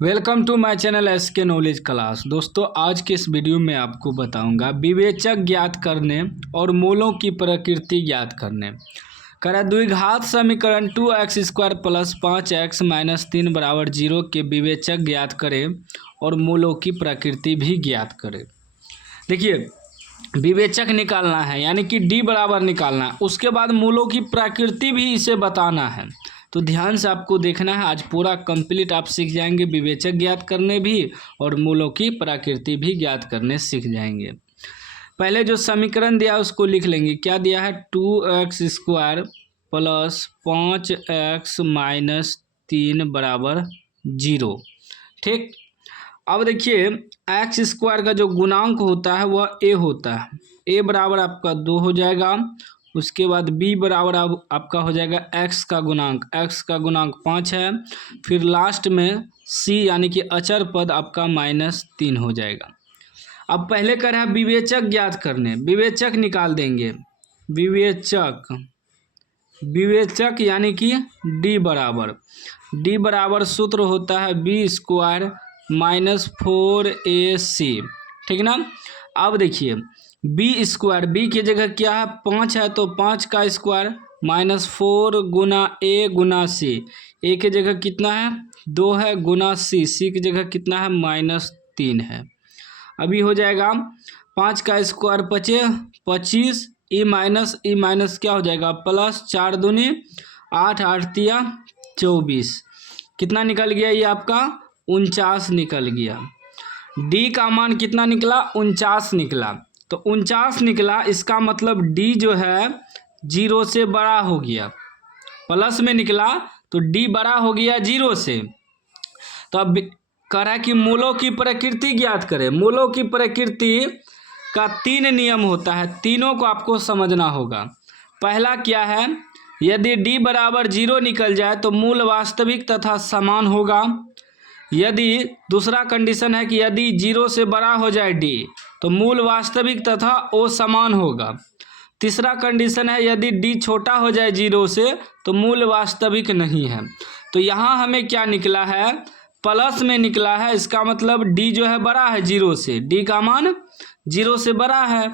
Welcome to my channel SK knowledge class. दोस्तों, आज के इस वीडियो में आपको बताऊंगा विवेचक ज्ञात करने और मोलों की प्रकृति ज्ञात करने। करा द्विघात समीकरण 2x² + 5x - 3 = 0 के विवेचक ज्ञात करें और मोलों की प्रकृति भी ज्ञात करें। देखिए, विवेचक निकालना है यानी कि d बराबर निकालना है, उसके बाद मोलों की प्रकृति भी इसे बताना है। तो ध्यान से आपको देखना है, आज पूरा कंप्लीट आप सीख जाएंगे, विवेचक ज्ञात करने भी और मोलों की प्रकृति भी ज्ञात करने सीख जाएंगे। पहले जो समीकरण दिया है उसको लिख लेंगे। क्या दिया है? 2x² + 5x - 3 = 0। ठीक। अब देखिए, x² का जो गुणांक होता है वह a होता है। a बराबर आपका 2 हो जाएगा। उसके बाद b बराबर आपका हो जाएगा x का गुणांक 5 है। फिर लास्ट में c यानी कि अचर पद आपका -3 हो जाएगा। अब पहले कर रहा है विवेचक ज्ञात करने, विवेचक निकाल देंगे। विवेचक यानी कि d बराबर सूत्र होता है b² - 4ac। ठीक ना। अब देखिए, b² की जगह क्या है? 5 है तो 5 का स्क्वायर -4 × a × c। a की जगह कितना है? 2 है गुना c की जगह कितना है? -3 है। अभी हो जाएगा 5 का स्क्वायर 25, e माइनस क्या हो जाएगा? प्लस 4 दूनी 8, 8 तिया 24। कितना निकल गया? ये आपका 49 निकल गया। d का मान कितना निकला? 49 निकला। तो 49 निकला, इसका मतलब d जो है 0 से बड़ा हो गया। प्लस में निकला तो d बड़ा हो गया 0 से। तो अब कह रहा है कि मोलों की प्रकृति ज्ञात करें। मोलों की प्रकृति का 3 नियम होता है, तीनों को आपको समझना होगा। पहला क्या है? यदि d बराबर 0 निकल जाए तो मूल वास्तविक तथा समान होगा। यदि दूसरा कंडीशन है कि यदि 0 से बड़ा हो जाए d तो मूल वास्तविक तथा असमान होगा। तीसरा कंडीशन है यदि d छोटा हो जाए 0 से तो मूल वास्तविक नहीं है। तो यहाँ हमें क्या निकला है? प्लस में निकला है। इसका मतलब d जो है बड़ा है 0 से, d का मान 0 से बड़ा है।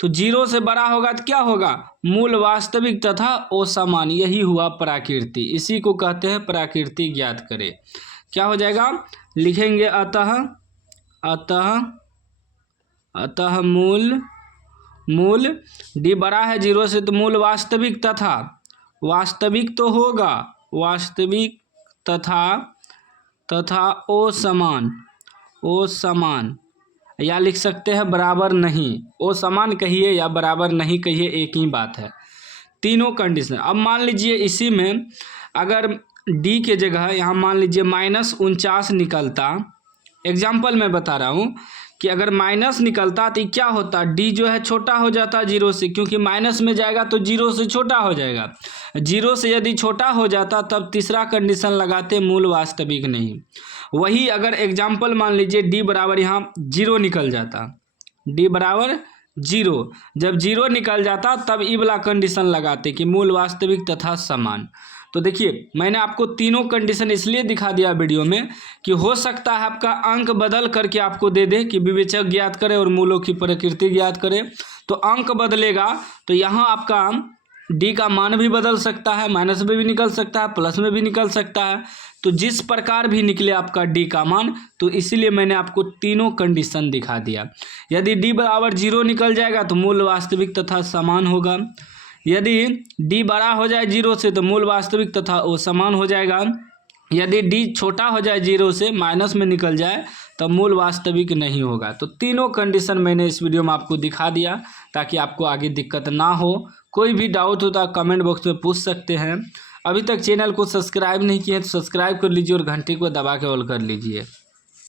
तो 0 से बड़ा होगा तो क्या होगा? मूल वास्तविक तथा असमान। यही हुआ प्रकृति, इसी को कहते हैं प्रकृति ज्ञात करें। क्या हो जाएगा? लिखेंगे अतः मूल d बड़ा है 0 से तो मूल वास्तविक तथा, वास्तविक तो होगा, वास्तविक तथा असमान, या लिख सकते हैं बराबर नहीं। असमान कहिए या बराबर नहीं कहिए, एक ही बात है। तीनों कंडीशन। अब मान लीजिए इसी में अगर d के जगह यहाँ मान लीजिए -49 निकलता। एग्जाम्पल मैं बता रहा हूँ कि अगर माइनस निकलता तो क्या होता? d जो है छोटा हो जाता 0 से, क्योंकि माइनस में जाएगा तो 0 से छोटा हो जाएगा। 0 से यदि छोटा हो जाता तब तीसरा कंडीशन लगाते, मूल वास्तविक नहीं। वही अगर एग्जाम्पल मान लीजिए d बराबर यहाँ 0 निकल जाता, d बराबर 0, जब 0 निकल जाता तब ई वाला कंडीशन लगाते कि मूल वास्तविक तथा समान। तो देखिए, मैंने आपको तीनों कंडीशन इसलिए दिखा दिया वीडियो में कि हो सकता है आपका अंक बदल करके आपको दे दे कि विवेचक ज्ञात करें और मूलों की प्रकृति ज्ञात करें। तो अंक बदलेगा तो यहाँ आपका d का मान भी बदल सकता है, माइनस में भी निकल सकता है, प्लस में भी निकल सकता है। तो जिस प्रकार भी निकले आपका d का मान, तो इसीलिए मैंने आपको तीनों कंडीशन दिखा दिया। यदि d बराबर 0 निकल जाएगा तो मूल वास्तविक तथा समान होगा। यदि d बड़ा हो जाए 0 से तो मूल वास्तविक तथा असमान हो जाएगा। यदि d छोटा हो जाए 0 से, माइनस में निकल जाए, तब मूल वास्तविक नहीं होगा। तो तीनों कंडीशन मैंने इस वीडियो में आपको दिखा दिया ताकि आपको आगे दिक्कत ना हो। कोई भी डाउट होता कमेंट बॉक्स में पूछ सकते हैं। अभी तक चैनल को सब्सक्राइब नहीं किए तो सब्सक्राइब कर लीजिए और घंटी को दबा के ऑल कर लीजिए।